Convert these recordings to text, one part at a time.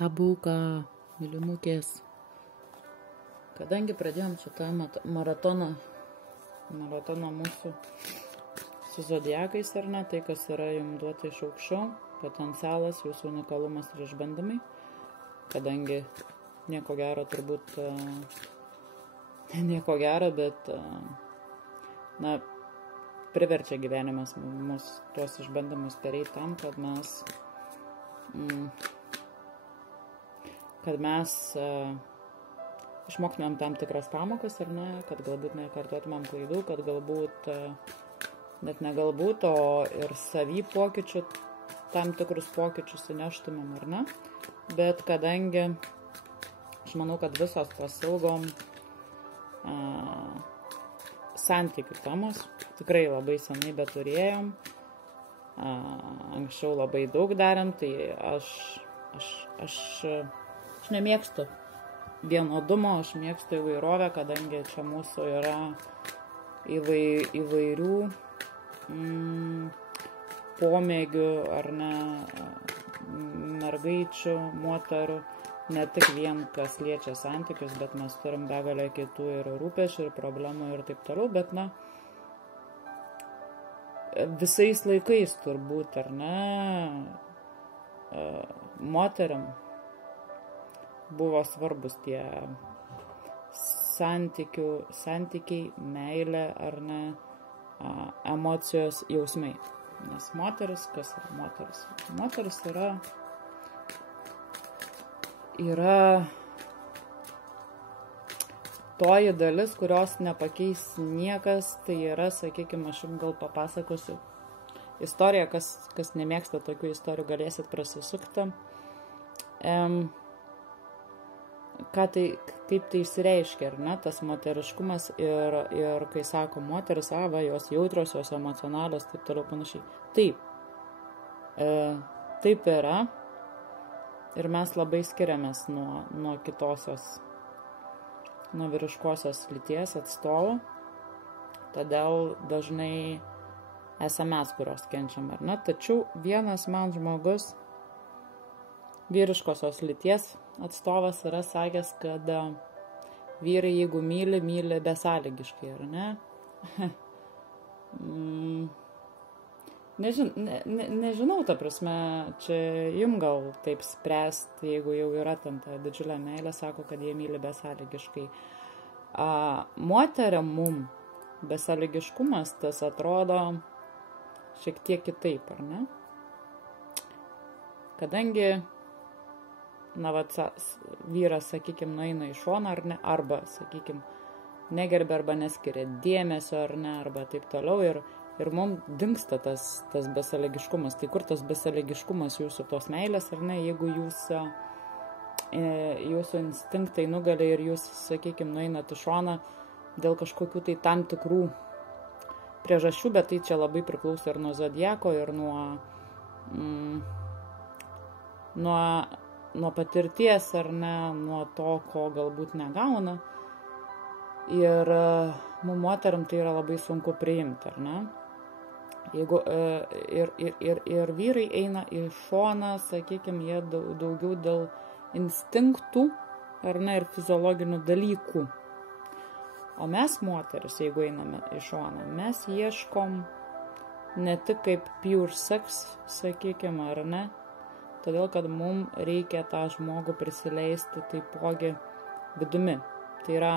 Labuka, mylimukės. Kadangi pradėjom šitą maratoną mūsų su zodiakais ar ne, tai kas yra jums duota iš aukščiau, potencialas, jūsų unikalumas ir išbandymai, kadangi nieko gero turbūt, nieko gero, bet priverčia gyvenimas mus tuos išbandymus pereiti tam, kad mes išmoktumėm tam tikras pamokas, ar ne, kad galbūt nekartotumėm klaidų, kad galbūt, net negalbūt, o ir savy pokyčių, tam tikrus pokyčius įneštumėm, ar ne. Bet kadangi aš manau, kad visos pasilgom santykių temos, tikrai labai senai beturėjom, anksčiau labai daug darėm, tai aš nemėgstu vienodumo, aš mėgstu įvairovę, kadangi čia mūsų yra įvairių pomėgių ar ne, mergaičių, moterų, ne tik vien kas liečia santykius, bet mes turim begalę kitų ir rūpesčių, ir problemų ir taip toliau, bet visais laikais turbūt, ar ne, moteriam buvo svarbus tie santykiai, meilė ar ne, emocijos, jausmai. Nes moteris, kas yra moteris? Moteris yra toji dalis, kurios nepakeis niekas, tai yra, sakykime, aš jums gal papasakosiu istoriją, kas nemėgsta tokių istorijų, galėsit prasisukti. Kaip tai išsireiškia, ar ne, tas moteriškumas ir kai sako moteris, jos jautrios, jos emocionalios, taip toliau panašiai. Taip yra ir mes labai skiriamės nuo kitosios, nuo vyriškosios lyties atstovų, todėl dažnai esame mes, kurios kenčiam, ar ne, tačiau vienas man žmogus, vyriškosios lyties atstovas yra sakęs, kad vyrai, jeigu myli besąlygiškai, ar ne? Nežinau, ta prasme, čia jum gal taip spręst, jeigu jau yra ten ta didžiulė meilė, sako, kad jie myli besąlygiškai. Moteriam mum besąlygiškumas tas atrodo šiek tiek kitaip, ar ne? Kadangi vyras, sakykime, nueina į šoną, ar ne, arba, sakykime, negerbia arba neskiria dėmesio, ar ne, arba taip toliau, ir mums dingsta tas besąlygiškumas. Tai kur tas besąlygiškumas jūsų tos meilės, ar ne, jeigu jūsų instinktai nugali ir jūs, sakykime, nueinat į šoną dėl kažkokių tai tam tikrų priežasčių, bet tai čia labai priklauso ir nuo zodiako, ir nuo patirties, ar ne, nuo to, ko galbūt negauna. Ir mum moteriam tai yra labai sunku priimti, ar ne? Jeigu ir vyrai eina į šoną, sakykime, jie daugiau dėl instinktų, ar ne, ir fiziologinių dalykų. O mes moteris, jeigu einame į šoną, mes ieškom ne tik kaip pure sex, sakykime, ar ne, todėl, kad mums reikia tą žmogų prisileisti taipogi vidumi. Tai yra,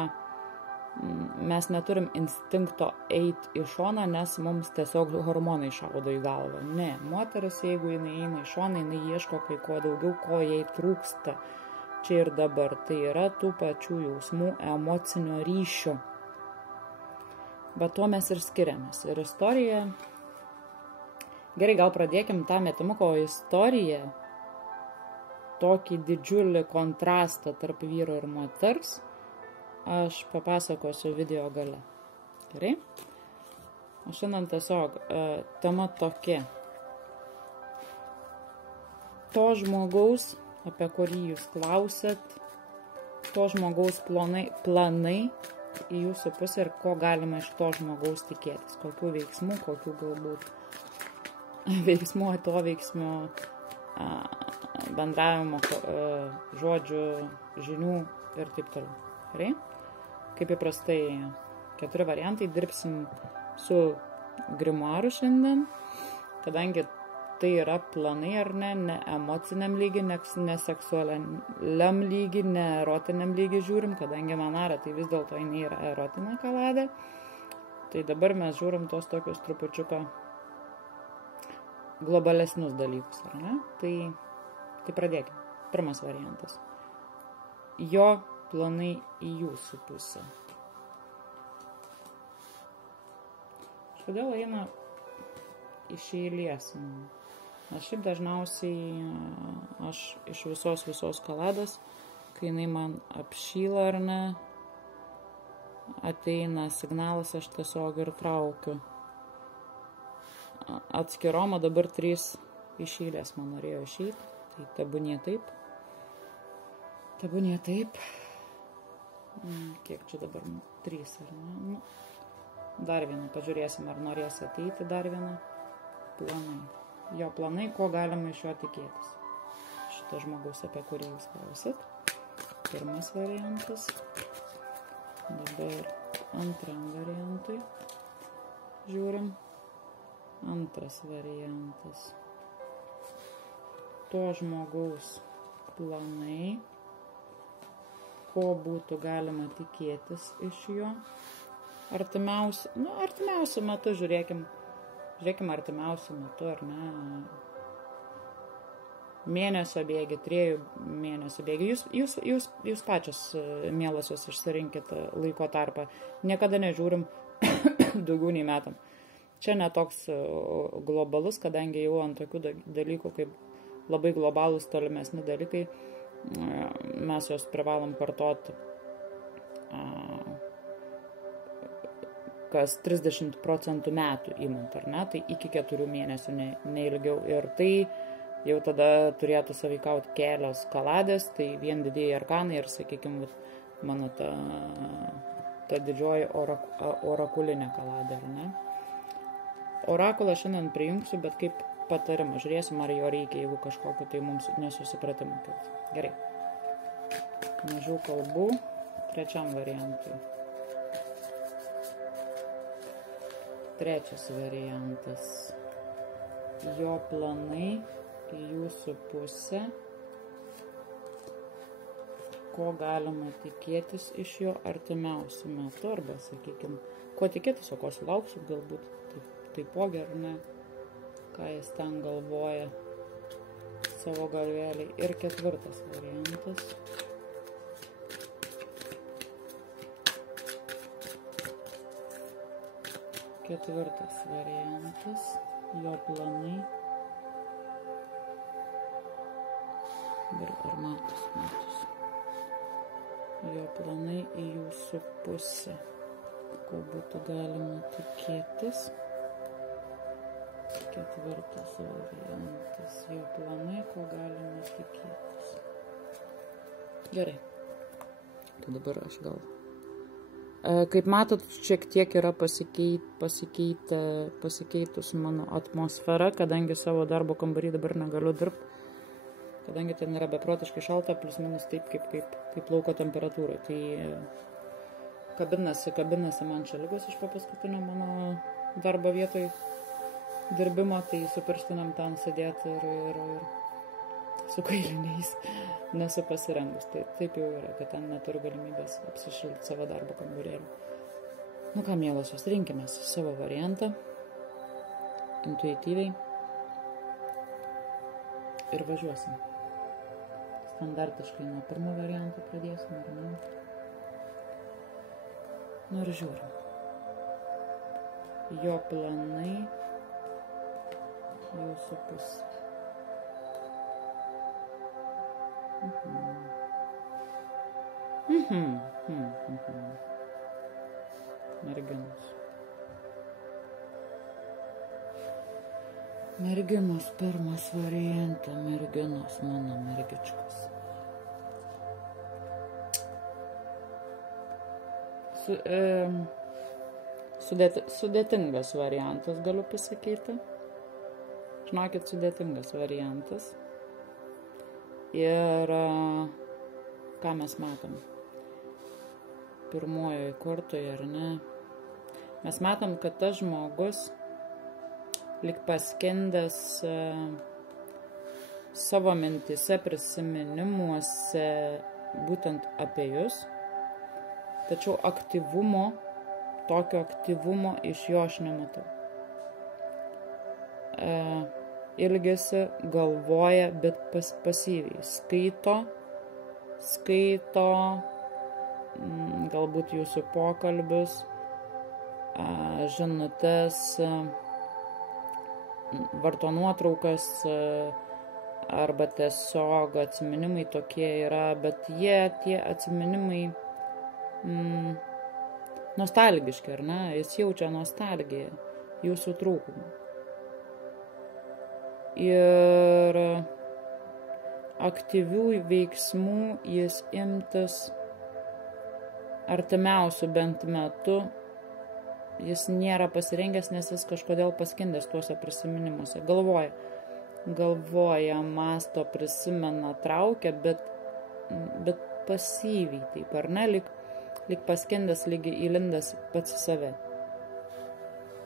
mes neturim instinkto eiti į šoną, nes mums tiesiog hormonai šaudo į galvą. Ne, moteris, jeigu jinai eina į šoną, jinai ieško kai ko daugiau, ko jai trūksta čia ir dabar. Tai yra tų pačių jausmų, emocinio ryšio. Bet tuo mes ir skiriamės. Ir istorija, gerai, gal pradėkim tą metimuko istoriją, tokį didžiulį kontrastą tarp vyro ir moters, aš papasakosiu video gale. Gerai? O šiandien tiesiog tema tokia. To žmogaus, apie kurį jūs klausėt, to žmogaus planai į jūsų pusę ir ko galima iš to žmogaus tikėtis. Kokių veiksmų, kokių galbūt veiksmų, atoveiksmų, bendravimo, žodžių, žinių ir taip toliau. Gerai? Kaip įprastai 4 variantai, dirbsim su grimuaru šiandien, kadangi tai yra planai ar ne emociniam lygi, ne seksualiam lygi, ne erotiniam lygi žiūrim, kadangi Manara tai vis dėlto jinai yra erotinė kaladė. Tai dabar mes žiūrim tos tokius trupučiuką globalesnius dalykus, ar ne? Tai pradėkime. Pirmas variantas. Jo planai į jūsų pusę. Kodėl eina iš eilės? Aš šiaip dažniausiai aš iš visos kalados, kai jinai man apšyla ar ne, ateina signalas, aš tiesiog ir traukiu. Atskirom, o dabar 3 iš eilės man norėjo išeiti. Tai tebūnie taip. Tebūnie taip. Kiek čia dabar? 3, ar ne? Dar vieną pažiūrėsim, ar norės ateiti dar vieną. Planai. Jo planai, ko galima iš jo tikėtis. Šito žmogaus, apie kurį jūs klausit. Pirmas variantas. Dabar antram variantui žiūrim. Antras variantas. To žmogaus planai, ko būtų galima tikėtis iš jo. Artimiausiu metu žiūrėkim artimiausiu metu, ar ne, mėnesio bėgi, 3 mėnesių bėgi. Jūs pačios, mielosios, išsirinkit laiko tarpą. Niekada nežiūrim daugiau nei metam. Čia netoks globalus, kadangi jau ant tokių dalykų, kaip labai globalūs tolimesni dalykai, mes jos privalom kartoti kas 30% metų imant, ar ne, tai iki 4 mėnesių, ne ilgiau. Ir tai jau tada turėtų sąveikauti kelios kaladės, tai vien didieji arkanai ir, sakykime, mano ta didžioji orakulinė kaladė, ar ne. Orakulą šiandien prijungsiu, bet kaip patarimą. Žiūrėsim, ar jo reikia, jeigu kažkokiu tai mums nesusipratimą kils. Gerai. Mažiau kalbų. Trečiam variantui. Trečias variantas. Jo planai į jūsų pusę. Ko galima tikėtis iš jo artimiausių metų, arba, sakykime, ko tikėtis, o ko sulauksit galbūt. Taipogi, ar ne, ką jis ten galvoja savo galvelį. Ir 4 variantas. Ketvirtas variantas. Jo planai. Ar matus. Jo planai į jūsų pusę. Ko būtų galima tikėtis. 4 variantas. Jo planai, ko galima tikėtis. Gerai. Tai dabar aš gal. Kaip matot, šiek tiek yra pasikeitus mano atmosfera, kadangi savo darbo kambarį dabar negaliu dirbti, kadangi ten yra beprotiškai šalta, plius minus taip kaip lauko temperatūra. Tai kabinasi man šaligas iš paskutinio mano darbo vietoj dirbimo, tai su pirštinėm ten sėdėti ir su kailiniais nesu pasirengus. Tai taip jau yra, kad ten neturiu galimybės apsišilti savo darbo kambarėlį. Nu ką, mielosios, rinkimės savo variantą intuityviai ir važiuosim. Standartiškai nuo pirmo varianto pradėsim, ar ne? Nu ir žiūrim. Jo planai jūsų pusė. Merginos. Merginos pirmas variantą. Merginos, mano mergičkos. Sudėtingas variantas, galiu pasakyti. Žinokit, sudėtingas variantas. Ir ką mes matom? Pirmojoje kortoje, ar ne? Mes matom, kad tas žmogus lyg paskendęs savo mintise, prisiminimuose būtent apie jūs, tačiau tokio aktyvumo iš jo aš nematau. Ilgisi, galvoja, bet pasyviai. Skaito galbūt jūsų pokalbius, žinutes, varto nuotraukas, arba tiesiog atsiminimai tokie yra, bet tie atsiminimai nostalgiški, ar ne? Jis jaučia nostalgiją, jūsų trūkumą. Ir aktyvių veiksmų jis imtis artimiausių bent metu jis nėra pasirengęs, nes jis kažkodėl paskendęs tuose prisiminimuose. Galvoja, masto, prisimena, traukia, bet pasyviai taip, ar ne, lyg paskendęs, lyg įlindęs pats į save.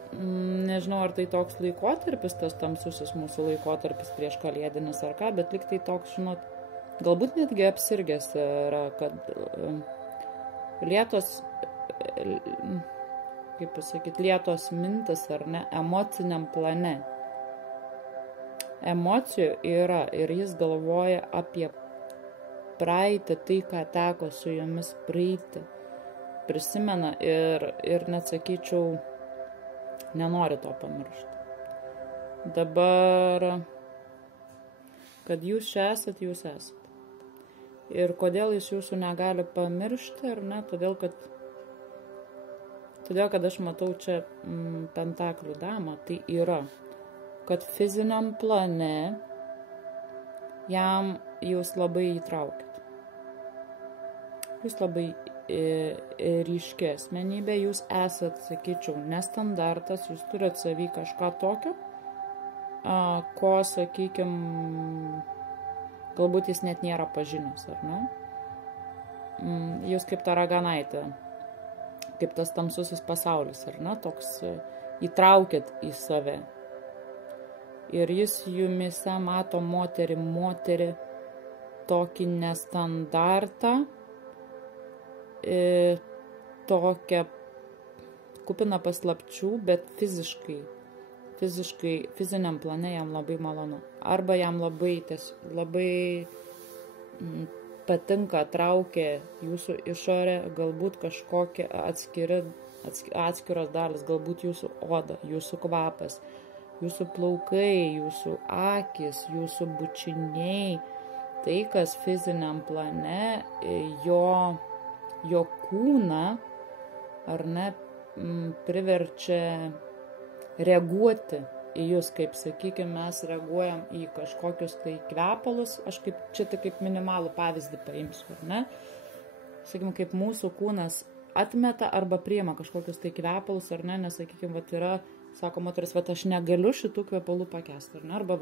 Nežinau, ar tai toks laikotarpis, tas tamsusis mūsų laikotarpis prieš kalėdinis ar ką, bet lyg tai toks, žinot, galbūt netgi apsirgęs yra, kad lėtos mintis, ar ne, emociniam plane. Emocijų yra ir jis galvoja apie praeitį, tai, ką teko su jomis praeiti. Prisimena ir net sakyčiau, nenori to pamiršti. Dabar, kad jūs čia esat, jūs esat. Ir kodėl jis jūsų negali pamiršti, ar ne? Todėl, kad aš matau čia pentaklių damą, tai yra, kad fiziniam plane jam jūs labai įtraukit. Jūs labai ryški asmenybė, jūs esat, sakyčiau, nestandartas, jūs turit savy kažką tokio, ko, sakykim, galbūt jis net nėra pažinęs, ar ne? Jūs kaip ta raganaitė, kaip tas tamsusis pasaulis, ar ne? Toks įtraukit į save. Ir jis jumise mato moterį tokį nestandartą, tokią kupiną paslapčių, bet fiziniam plane jam labai malonu. Arba jam labai patinka, traukia jūsų išorė, galbūt kažkokie atskiros dalis, galbūt jūsų oda, jūsų kvapas, jūsų plaukai, jūsų akys, jūsų bučiniai. Tai, kas fiziniam plane, jo kūną, ar ne, priverčia reaguoti į jūs, kaip, sakykime, mes reaguojam į kažkokius tai kvepalus, aš čia kaip minimalų pavyzdį paimsiu, ar ne? Sakykime, kaip mūsų kūnas atmeta arba priima kažkokius tai kvepalus, ar ne, nes, sakykime, yra, sako moteris, aš negaliu šitų kvepalų pakęsti, ar ne, arba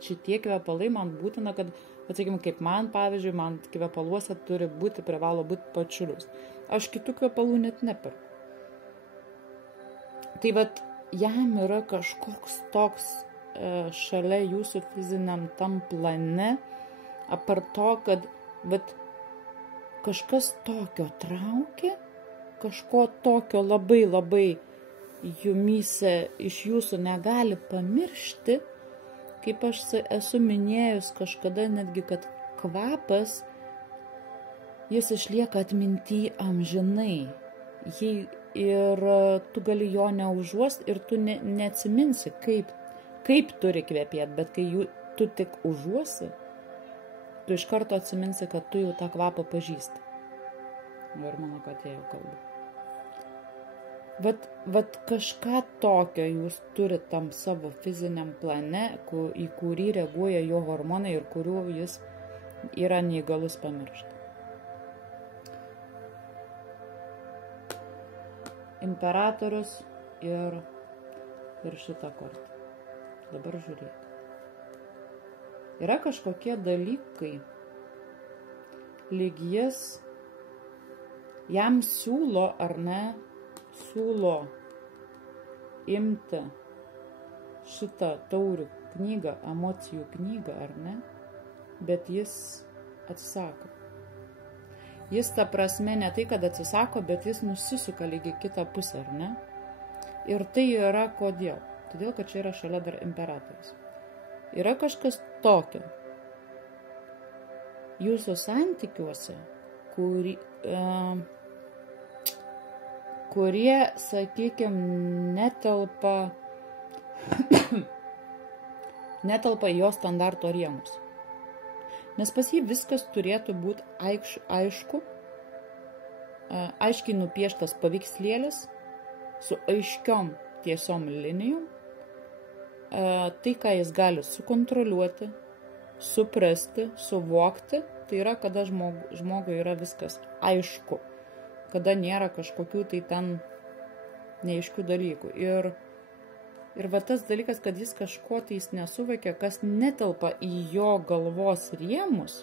šitie kvepalai man būtina, kad, sakykime, kaip man, pavyzdžiui, man kvepaluose privalo būti pačiulius. Aš kitų kvepalų net neperku. Tai jam yra kažkoks toks šalia jūsų fiziniam tam plane, apart to, kad kažkas tokio traukia, kažko tokio labai jumyse iš jūsų negali pamiršti, kaip aš esu minėjus kažkada netgi, kad kvapas, jis išlieka atminty amžinai. Ir tu gali jo neužuost ir tu neatsiminsi, kaip turi kvepėti, bet kai tu tik užuosi, tu iš karto atsiminsi, kad tu jau tą kvapą pažįsti. Ir mano katė jau kalba. Kažką tokio jūs turite tam savo fiziniam plane, į kurį reaguoja jo hormonai ir kurių jis yra neįgalus pamiršti. Imperatorius ir šitą kortą. Dabar žiūrėk. Yra kažkokie dalykai, lyg jam siūlo, ar ne, siūlo imti šitą taurių knygą, emocijų knygą, ar ne, bet jis atsisako. Jis ta prasme ne tai, kad atsisako, bet jis nusisuka lygiai kitą pusę, ar ne? Ir tai yra kodėl? Todėl, kad čia yra šalia dar imperatorius. Yra kažkas tokio jūsų santykiuose, kurie, sakykime, netelpa į jo standarto rėmus. Nes pas jį viskas turėtų būti aišku, aiškiai nupieštas paveikslėlis, su aiškiom tiesom linijom, tai, ką jis gali sukontroliuoti, suprasti, suvokti, tai yra, kada žmogui yra viskas aišku, kada nėra kažkokių tai ten neaiškių dalykų. Ir va tas dalykas, kad jis kažko tai jis nesuvokia, kas netelpa į jo galvos rėmus,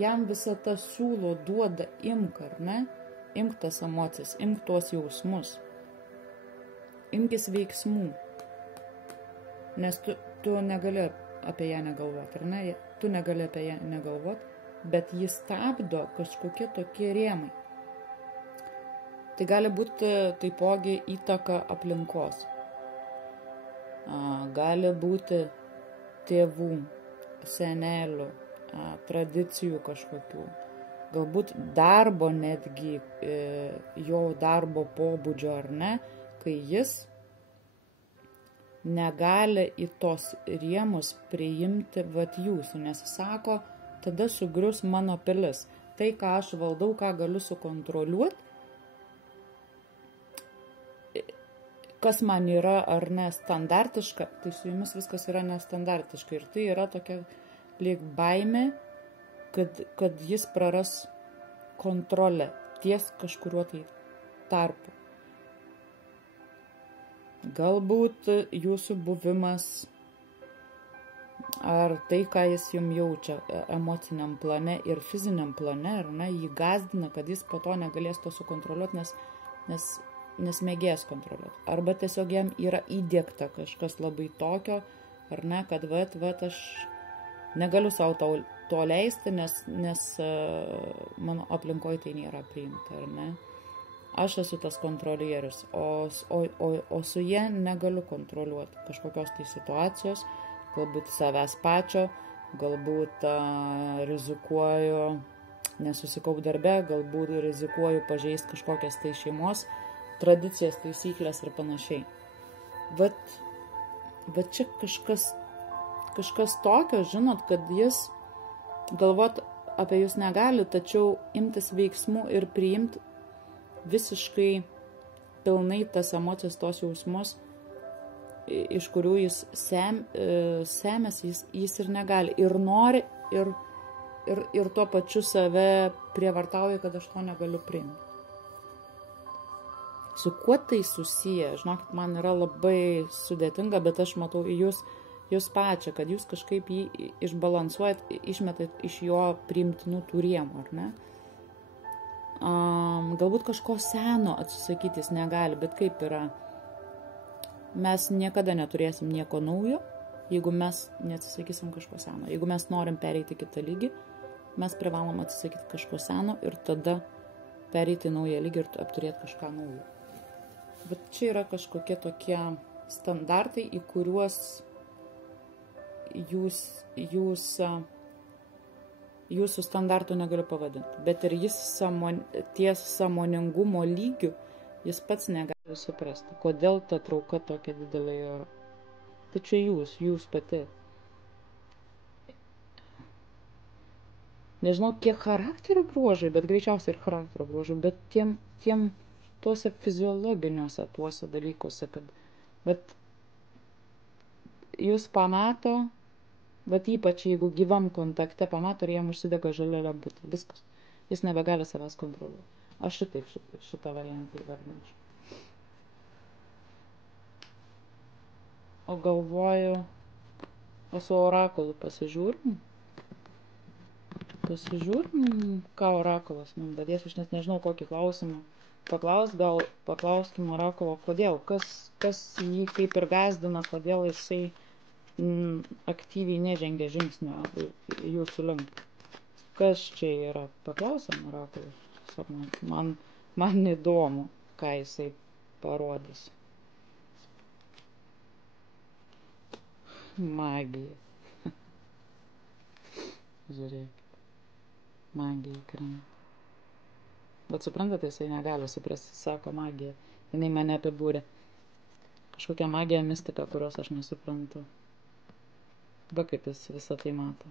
jam visą tą siūlo duoda imk, ar ne? Imk tas emocijas, imk tuos jausmus, imkis veiksmų, nes tu negali apie ją negalvoti, ar ne? Tu negali apie ją negalvoti, bet jis stabdo kažkokie tokie rėmai. Tai gali būti taipogi įtaka aplinkos. Gali būti tėvų, senelių, tradicijų kažkokių. Galbūt darbo netgi, jo darbo pobūdžio ar ne, kai jis negali į tos rėmus priimti vat jūsų, nes sako, tada sugrius mano pilis. Tai, ką aš valdau, ką galiu sukontroliuoti, kas man yra ar nestandartiška, tai su jumis viskas yra nestandartiška. Ir tai yra tokia lyg baimė, kad jis praras kontrolę ties kažkuriuo tai tarpu. Galbūt jūsų buvimas ar tai, ką jis jums jaučia emociniam plane ir fiziniam plane, ar ne, jį gąsdina, kad jis po to negalės to sukontroliuoti, nes mėgės kontroliuoti. Arba tiesiog jam yra įdiegta kažkas labai tokio, ar ne, kad vat aš negaliu savo to leisti, nes mano aplinkoje tai nėra priimta, ar ne. Aš esu tas kontrolierius, o su jie negaliu kontroliuoti kažkokios tai situacijos, galbūt savęs pačio, galbūt rizikuoju nesusikaupt darbe, galbūt rizikuoju pažeisti kažkokias tai šeimos tradicijas, taisyklės ir panašiai. Bet čia kažkas tokio, žinot, kad jis galvot apie jūs negali, tačiau imtis veiksmų ir priimti visiškai pilnai tas emocijas, tos jausmus, iš kurių jis semėsi, jis ir negali. Ir nori, ir tuo pačiu save prievartauja, kad aš to negaliu priimti. Su kuo tai susiję? Žinokit, man yra labai sudėtinga, bet aš matau jūs pačią, kad jūs kažkaip jį išbalansuojat, išmetat iš jo priimtinų tų rėmų, ar ne? Galbūt kažko seno atsisakyti jis negali, bet kaip yra? Mes niekada neturėsim nieko naujo, jeigu mes neatsisakysim kažko seno. Jeigu mes norim pereiti kitą lygį, mes privalom atsisakyti kažko seno ir tada pereiti naują lygį ir apturėti kažką naujo. Bet čia yra kažkokie tokie standartai, į kuriuos jūsų standartų negaliu pavadinti. Bet ir jis ties sąmoningumo lygiu, jis pats negali suprasti, kodėl ta trauka tokia didelė yra. Tai čia jūs pati. Nežinau, kiek charakterio bruožai, bet greičiausiai ir charakterio bruožai, bet tiem tuose fiziologiniuose tuose dalykuose, bet jūs pamato, bet ypač jeigu gyvam kontakte pamato ir jam užsidega žalia lemputė, viskas. Jis nebegali savęs kontroliuoti. Aš šitą variantą įvardinčiau. O galvoju, O su orakulu pasižiūrim? Ką orakulas mums dadės, aš net nežinau kokį klausimą. Paklauskim orakulo, kodėl, kas jį kaip ir gazdina, kodėl jisai aktyviai nežengia žingsnio jūsų link. Kas čia yra? Paklausom orakulo. Man įdomu, ką jisai parodys. Magija. Žiūrėk. Magija krenta. Bet suprantate, jisai negali suprasti, sako magija. Jinai mane apibūrė. Kažkokia magija, mistika, kurios aš nesuprantu. Va kaip jis visą tai mato.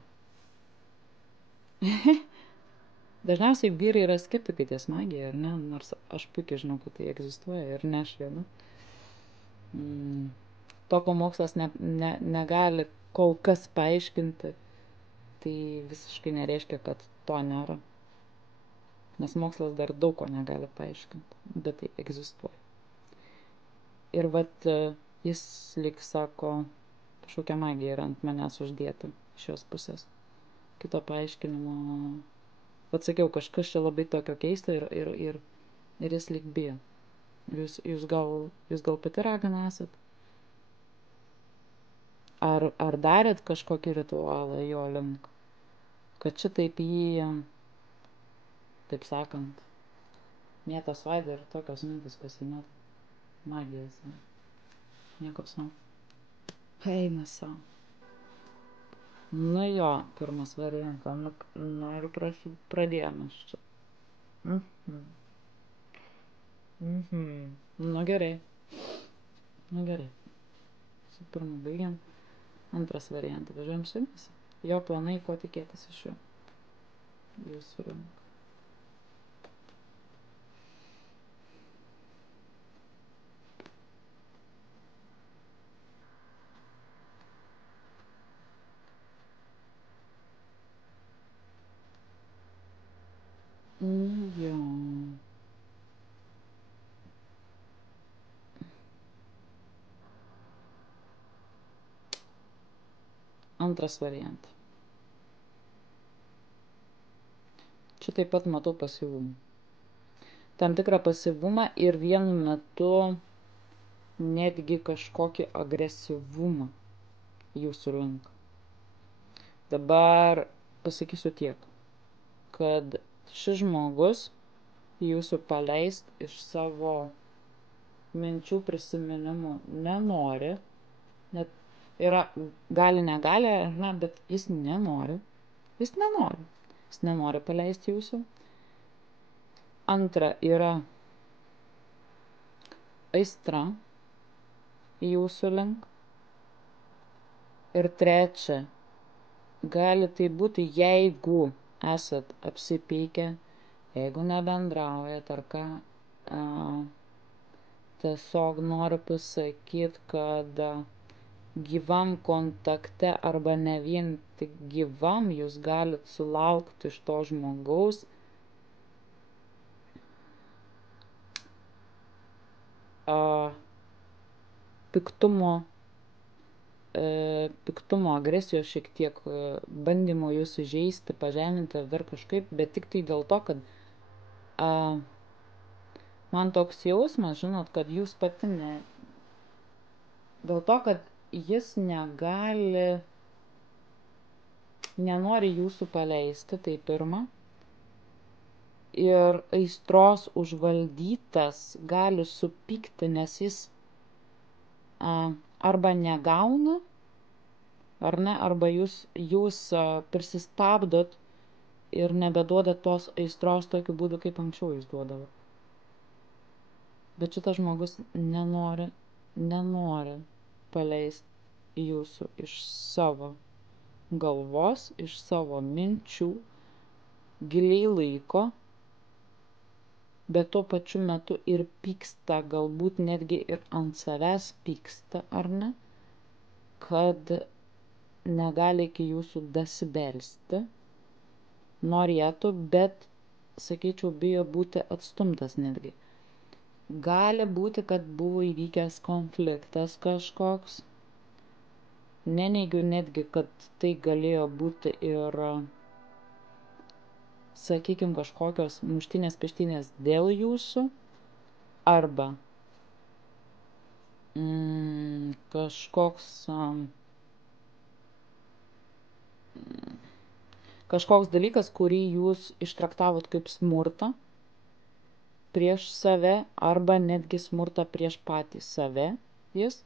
Dažniausiai vyrai yra skeptikai ties magija, ar ne? Nors aš puikiai žinau, kad tai egzistuoja ir ne aš viena. To, ko mokslas negali kol kas paaiškinti, tai visiškai nereiškia, kad to nėra. Nes mokslas dar daug ko negali paaiškinti, bet tai egzistuoja. Ir vat jis lyg sako, kažkokia magija yra ant manęs uždėta iš šios pusės. Kito paaiškinimo, vat sakiau, kažkas čia labai tokio keista ir jis lyg bijo. Jūs gal pati ragana esat? Ar darėt kažkokį ritualą jo link? Kad šitaip jį, taip sakant, mėto svaidą ir tokios mintis pasimėto. Magijas. Nieko savo. Eina savo. Nu jo, pirmas variantas. Noriu pradėjome čia. Nu gerai. Su pirmu baigiam. Antras variantas. Važiuojam su jumis. Jo planai, ko tikėtis iš jo. Jūsų ranka. Jo. Antras variantas. Čia taip pat matau pasyvumą. Tam tikrą pasyvumą ir vienu metu netgi kažkokį agresyvumą jūsų link. Dabar pasakysiu tiek, kad šis žmogus jūsų paleist iš savo minčių prisiminimų nenori, net yra negali, bet jis nenori. Jis nenori paleisti jūsų. Antra yra aistra jūsų link. Ir trečia, gali tai būti, jeigu esat apsipykę, jeigu nebendraujat ar ką, tiesiog noriu pasakyti, kad gyvam kontakte arba ne vien tik gyvam jūs galit sulaukti iš to žmogaus piktumo, agresijos šiek tiek, bandymo jūs sužeisti, pažeminti ar dar kažkaip, bet tik tai dėl to, kad man toks jausmas, žinot, kad jūs pati dėl to, kad jis nenori jūsų paleisti, tai pirma. Ir aistros užvaldytas gali supykti, nes jis arba negauna, ar ne, arba jūs prisistabdot ir nebeduodat tos aistros tokiu būdu, kaip anksčiau jūs duodavo. Bet šitas žmogus nenori paleisti jūsų iš savo galvos, iš savo minčių, giliai laiko, bet tuo pačiu metu ir pyksta, galbūt netgi ir ant savęs pyksta, ar ne, kad negali iki jūsų dasibelsti, norėtų, bet, sakyčiau, bijo būti atstumtas netgi. Gali būti, kad buvo įvykęs konfliktas kažkoks, neneigiu netgi, kad tai galėjo būti ir, sakykime, kažkokios muštinės peštynės dėl jūsų, arba kažkoks dalykas, kurį jūs ištraktavot kaip smurtą prieš save, arba netgi smurtą prieš patį save jis.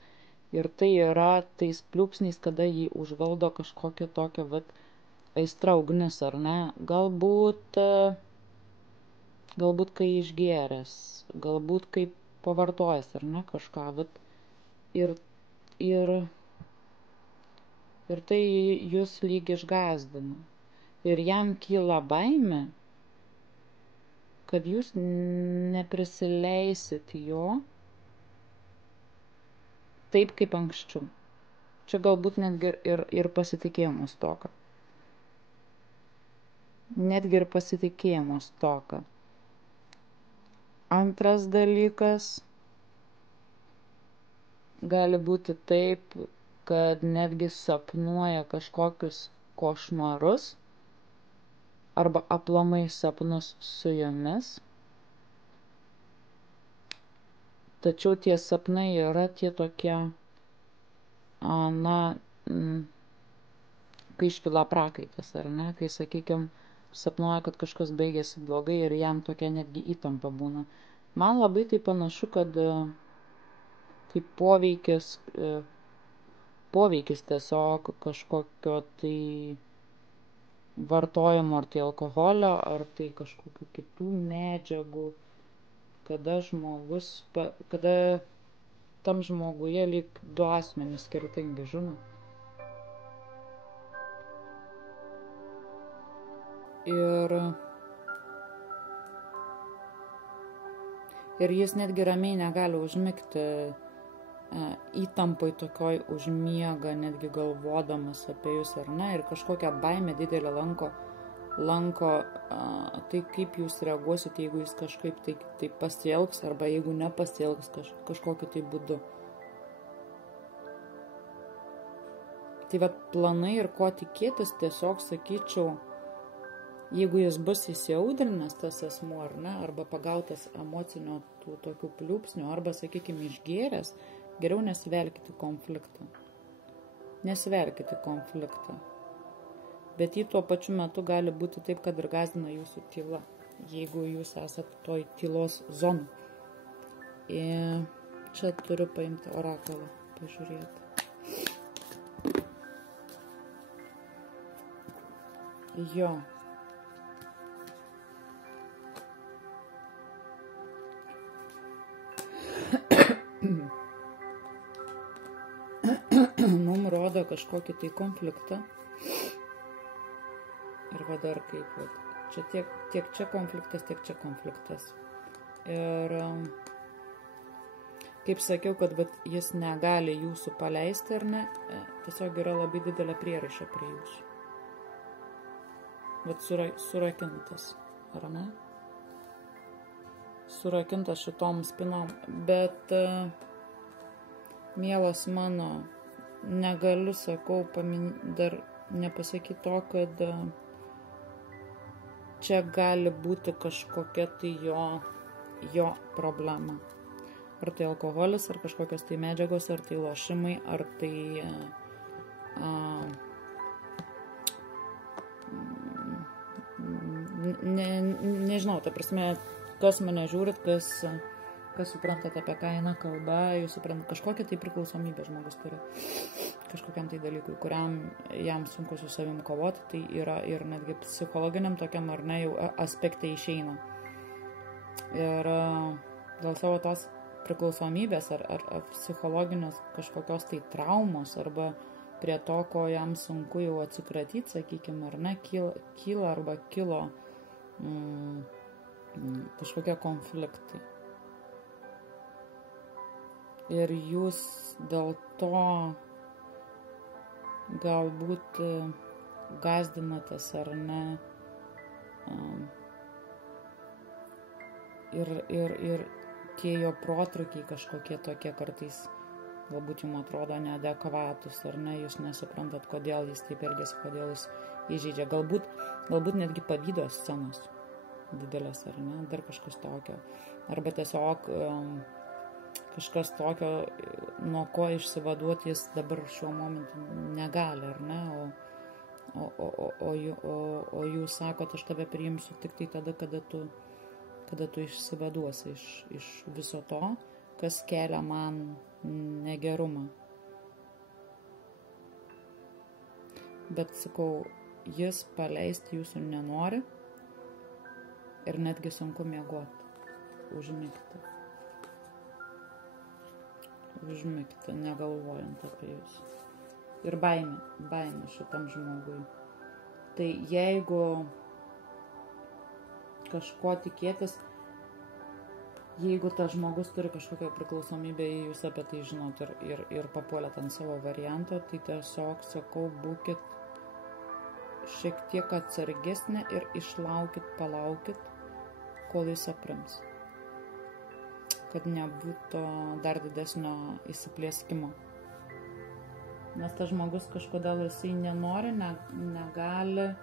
Ir tai yra tais pliūpsniais, kada jį užvaldo kažkokia tokia aistra, ugnis, ar ne? Galbūt kai išgėręs, galbūt kai pavartojęs, ar ne, kažką, ir tai jūs lyg išgąsdina. Ir jam kyla baimė, kad jūs neprisileisit jo taip kaip anksčiau. Čia galbūt netgi ir pasitikėjimo stoka. Netgi ir pasitikėjimo stoka. Antras dalykas gali būti taip, kad netgi sapnuoja kažkokius košmarus arba aplamai sapnus su jumis. Tačiau tie sapnai yra tie tokie, kai išpila prakaitas, ar ne, kai, sakykime, sapnuoja, kad kažkas baigėsi blogai ir jam tokia netgi įtampa būna. Man labai tai panašu, kad tai poveikis tiesiog kažkokio tai vartojimo, ar tai alkoholio, ar tai kažkokių kitų medžiagų, kada tam žmoguje lyg du asmenys skirtingi, žinot. Ir jis netgi ramiai negali užmigti, įtampoj tokioj užmiega, netgi galvodamas apie jūs, ar ne, ir kažkokią baimę didelę lanko, tai kaip jūs reaguosit, jeigu jis kažkaip tai pasielgs, arba jeigu nepasielgs kažkokiu tai būdu. Tai planai ir ko tikėtis, tiesiog sakyčiau, jeigu jis bus įsiaudrinęs tas asmuo, ar ne, arba pagautas emocinio tų tokių pliūpsnių, arba, sakykime, išgėręs, geriau nesivelkite konfliktą. Bet jį tuo pačiu metu gali būti taip, kad ir gąsdina jūsų tyla, jeigu jūs esate toj tylos zonų. Ir čia turiu paimti orakulą, pažiūrėti. Jo. Mums rodo kažkokį tai konfliktą. Ir dar kaip, čia tiek čia konfliktas, tiek čia konfliktas. Ir kaip sakiau, kad jis negali jūsų paleisti, ar ne, tiesiog yra labai didelė prieraiša prie jūsų. Surakintas, ar ne? Surakintas šitom spinom, bet mielas mano, negaliu, sakau, dar nepasakyti to, kad čia gali būti kažkokia tai jo problema. Ar tai alkoholis, ar kažkokios tai medžiagos, ar tai lošimai, ar tai nežinau, ta prasme, kas mane žiūrit, kas suprantat, apie ką eina kalba, jūs suprantat, kažkokią tai priklausomybę žmogus turi, kažkokiam tai dalykui, kuriam jam sunku su savim kovoti, tai yra ir netgi psichologiniam tokiam, ar ne, jau aspektai išeina. Ir dėl savo tos priklausomybės ar psichologinės kažkokios tai traumos, arba prie to, ko jam sunku jau atsikratyti, sakykime, ar ne, kyla arba kilo kažkokie konfliktai. Ir jūs dėl to galbūt gąsdinatės, ar ne, ir tie jo protrukiai kažkokie tokie kartais galbūt jums atrodo neadekvatus, ar ne, jūs nesuprantat, kodėl jis taip elgiasi, kodėl jis įžeidžia. Galbūt netgi pavydo scenos didelės, ar ne, dar kažkas tokio. Arba tiesiog kažkas tokio, nuo ko išsivaduoti jis dabar šiuo momentu negali, ar ne, o jūs sakot, aš tave priimsiu tik tai tada, kada tu išsivaduosi iš viso to, kas kelia man negerumą. Bet sakau, jis paleisti jūsų nenori ir netgi sunku miegoti, užmigti, negalvojant apie jūs. Ir baimė šitam žmogui. Tai jeigu kažko tikėtis, jeigu tas žmogus turi kažkokią priklausomybę, jūs apie tai žinot ir papuolėt ant savo varianto, tai tiesiog sakau, būkit šiek tiek atsargesnė ir palaukit, kol jis aprims. Kad nebūtų dar didesnio įsiplėskimo. Nes tas žmogus kažkodėl jisai nenori, negali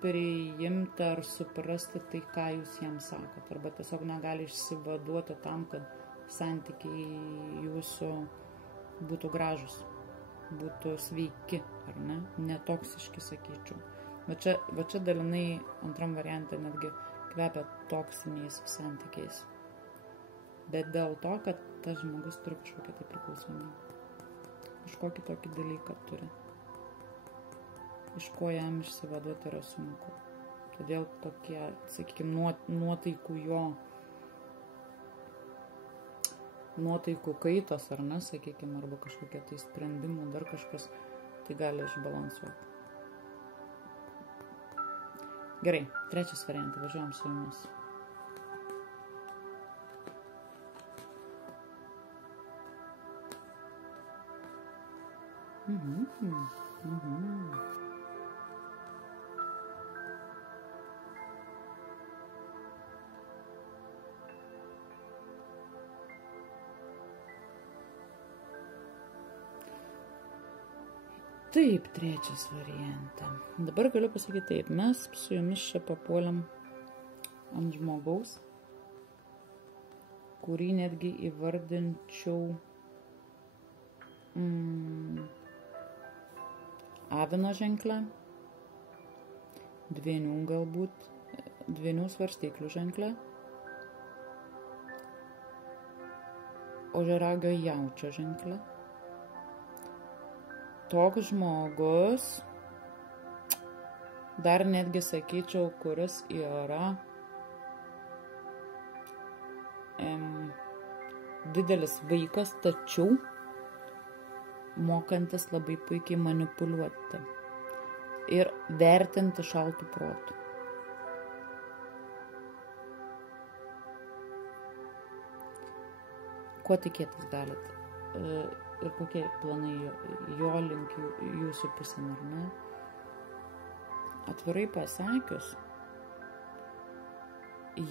priimti ar suprasti tai, ką jūs jam sakot. Arba tiesiog negali išsivaduoti tam, kad santykiai jūsų būtų gražus, būtų sveiki, ar ne? Netoksiški, sakyčiau. Va čia dalinai antram variante netgi kvepia toksiniais santykiais. Bet dėl to, kad tas žmogus turi kažkokią tai priklausomybę. Kažkokį tokį dalyką turi. Iš ko jam išsivaduoti yra sunku. Todėl tokie, sakykime, nuotaikų kaitos, ar ne, sakykime, arba kažkokie tai sprendimų, dar kažkas, tai gali išbalansuoti. Gerai, trečias variantas, važiuojam su jumis. Taip, trečias variantą. Dabar galiu pasakyti taip, mes su jumis čia papuoliam ant žmogaus, kurį netgi įvardinčiau avino ženklę, dviejų svarstyklių ženklę, ožiaragio jaučio ženklę. Toks žmogus, dar netgi sakyčiau, kuris yra didelis vaikas, tačiau mokantis labai puikiai manipuliuoti ir vertinti šaltų protų. Ko tikėtis galit? Ir kokie planai jo link jūsų pusėn, ar ne? Atvirai pasakius,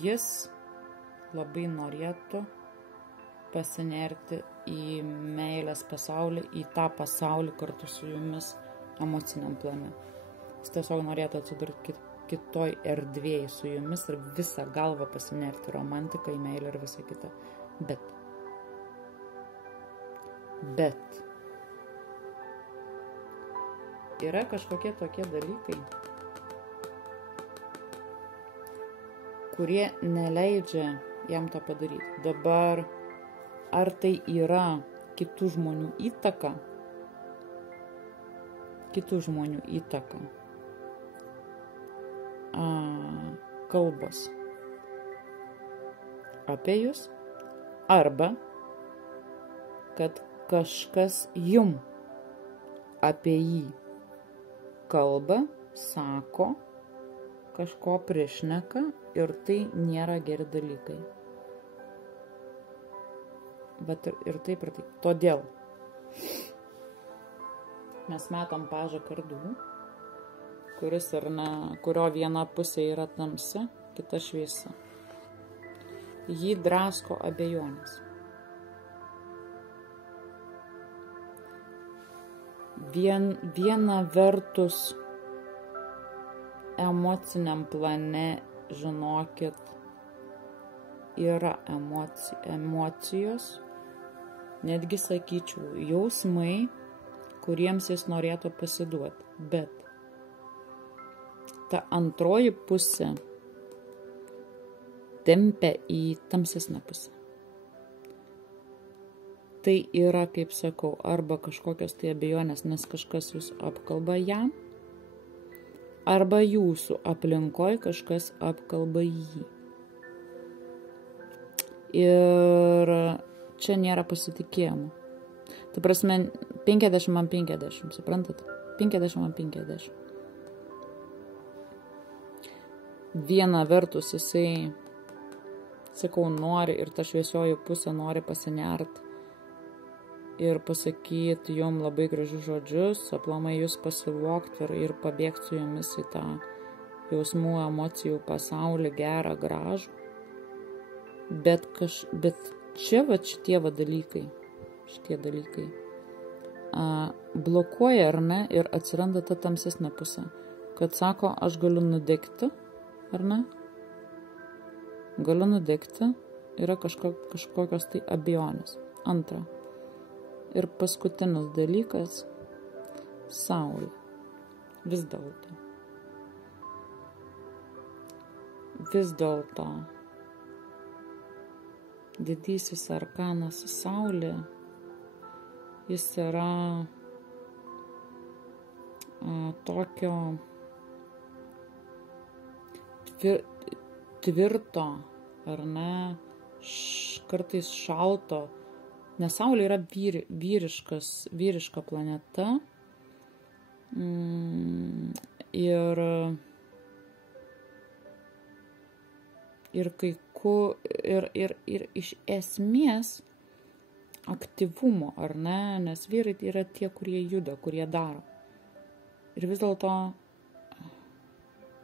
jis labai norėtų pasinerti į meilės pasaulį, į tą pasaulį kartu su jumis emociniam plane. Jis tiesiog norėtų atsidurti kitoj erdvėje su jumis ir visą galvą pasinerti romantiką, į meilę ir visą kitą. Bet yra kažkokie tokie dalykai, kurie neleidžia jam to padaryti. Dabar, ar tai yra kitų žmonių įtaka, kalbos apie jūs, arba kad kažkas jum apie jį kalba, sako, kažko priešneka ir tai nėra geri dalykai. Bet ir taip. Todėl mes matom pažą kardų, kurio viena pusė yra tamsi, kita šviesa. Jį drasko abejonės. viena vertus emociniam plane, žinokit, yra emocijos, netgi sakyčiau, jausmai, kuriems jis norėtų pasiduoti. Bet ta antroji pusė tempia į tamsesnę pusę. Tai yra, kaip sakau, arba kažkokios tai abejonės, nes kažkas jūs apkalba jam, arba jūsų aplinkoj kažkas apkalba jį. Ir čia nėra pasitikėjimo. Tai prasme, 50-50, suprantat? 50-50. Viena vertus jisai, sakau, nori ir ta šviesioji pusė nori pasinert ir pasakyti jom labai gražius žodžius, aplamai jūs pasivokti ir pabėgti su jumis į tą jausmų, emocijų pasaulį, gerą, gražų. Bet čia šitie dalykai blokuoja, ar ne, ir atsiranda ta tamsesnė pusė, kad sako, aš galiu nudegti, ar ne? Galiu nudegti, yra kažkokios tai abejonės. Antra. Ir paskutinis dalykas – saulė. Vis dėlto. Didysis arkanas saulė, jis yra tokio tvirto, ar ne, kartais šalto, nes saulė yra vyriška planeta ir iš esmės aktyvumo, ar ne, nes vyrai yra tie, kurie juda, kurie daro. Ir vis dėlto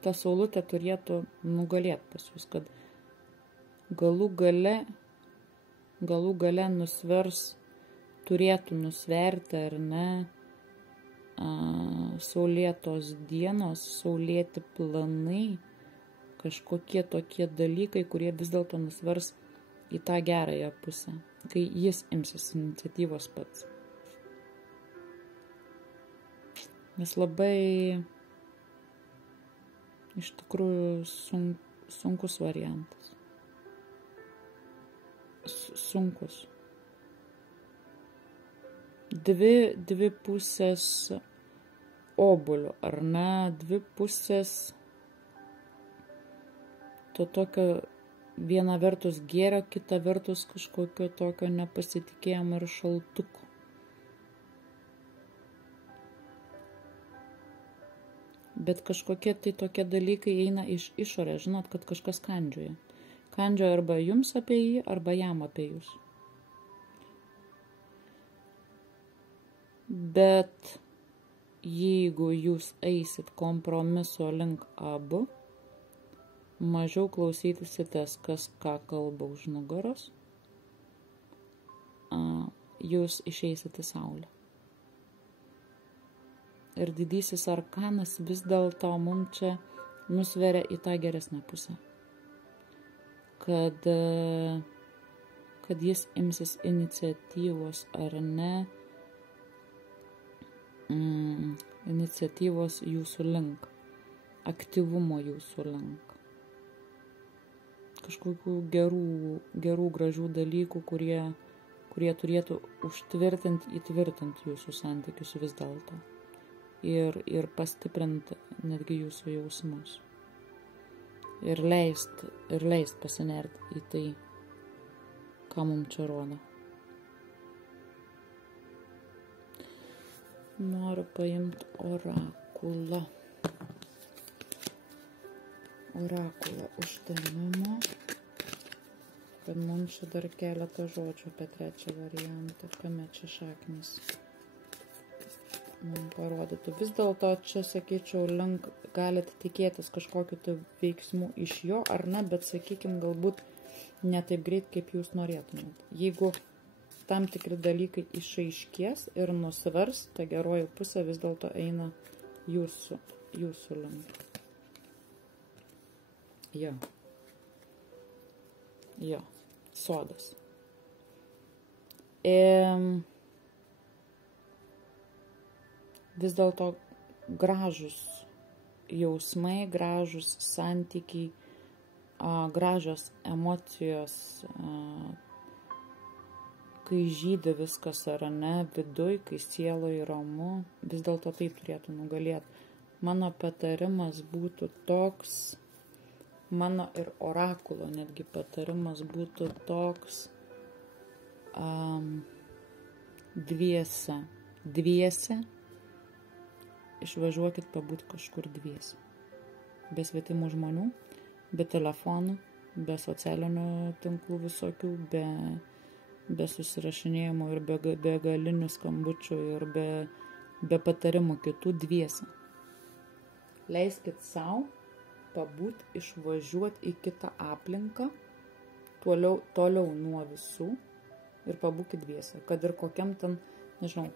ta saulutė turėtų nugalėti pas jūs, kad galų gale turėtų nusverti, ar ne, saulėtos dienos, saulėti planai, kažkokie tokie dalykai, kurie vis dėlto nusvers į tą gerąją pusę, kai jis imsis iniciatyvos pats. Nes labai iš tikrųjų sunkus variantas. Sunkus. Dvi pusės obuolio, ar ne, dvi pusės to tokio viena vertus gėrio, kita vertus kažkokio tokio nepasitikėjimo ir šaltuko. Bet kažkokie tai tokie dalykai eina iš išorės, žinot, kad kažkas kandžioja. Kandžioja arba jums apie jį, arba jam apie jūs. Bet jeigu jūs eisit kompromiso link abu, mažiau klausytisitės, kas ką kalba už nugaros, jūs išeisit į saulę. Ir didysis arkanas vis dėlto mums čia nusveria į tą geresnę pusę. Kad jis imsis iniciatyvos ar ne, iniciatyvos jūsų link, aktyvumo jūsų link. Kažkokių gerų, gražių dalykų, kurie turėtų įtvirtinti jūsų santykius vis dėlto. Ir pastiprinti netgi jūsų jausmus. Ir leist pasinerti į tai, ką mums čia rodo. Noriu paimti orakulą. Orakulą užtemimo. Bet mums čia dar keletą žodžių apie trečią variantą, kame čia šaknis. Man parodytų. Vis dėlto čia, sakyčiau, link galite tikėtis kažkokiu tai veiksmų iš jo, ar ne, bet, sakykim, galbūt ne taip greit, kaip jūs norėtumėt. Jeigu tam tikri dalykai išaiškės ir nusvers, ta geroji pusė vis dėlto eina jūsų link. Jo, sodas. Vis dėlto gražus jausmai, gražus santykiai, gražios emocijos, kai žydi viskas ar ne, viduj, kai sieloje ramu, vis dėlto tai turėtų nugalėti. Mano patarimas būtų toks, mano ir orakulo netgi patarimas būtų toks, dviese, išvažiuokit pabūt kažkur dviese. Be svetimų žmonių, be telefonų, be socialinių tinklų visokių, be susirašinėjimų ir be galinių skambučių ir be patarimų kitų dviese. Leiskit savo pabūt, išvažiuot į kitą aplinką, toliau nuo visų ir pabūkit dviese, kad ir kokiam ten, nežinau,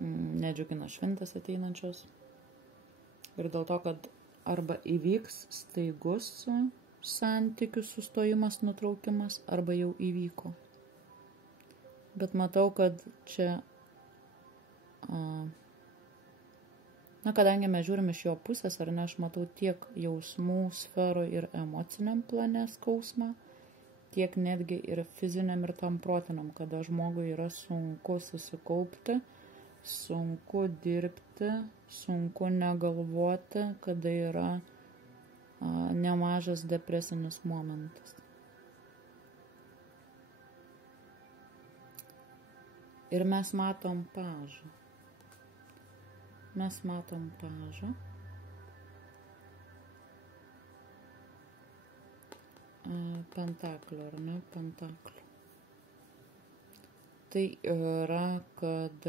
nedžiugina šventės ateinančios. Ir dėl to, kad arba įvyks staigus santykių sustojimas, nutraukimas, arba jau įvyko. Bet matau, kad čia, kadangi mes žiūrim iš jo pusės, ar ne, aš matau tiek jausmų sferų ir emociniam plane skausmą, tiek netgi ir fiziniam ir tam protiniam, kada žmogui yra sunku susikaupti, sunku dirbti, sunku negalvoti, kada yra nemažas depresinis momentas. Ir mes matom pažą. Pentaklių, ar ne? Pentaklių. Tai yra, kad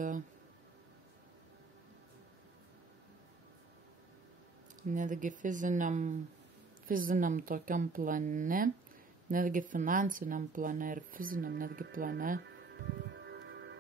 netgi fiziniam tokiam plane, netgi finansiniam plane ir fiziniam netgi plane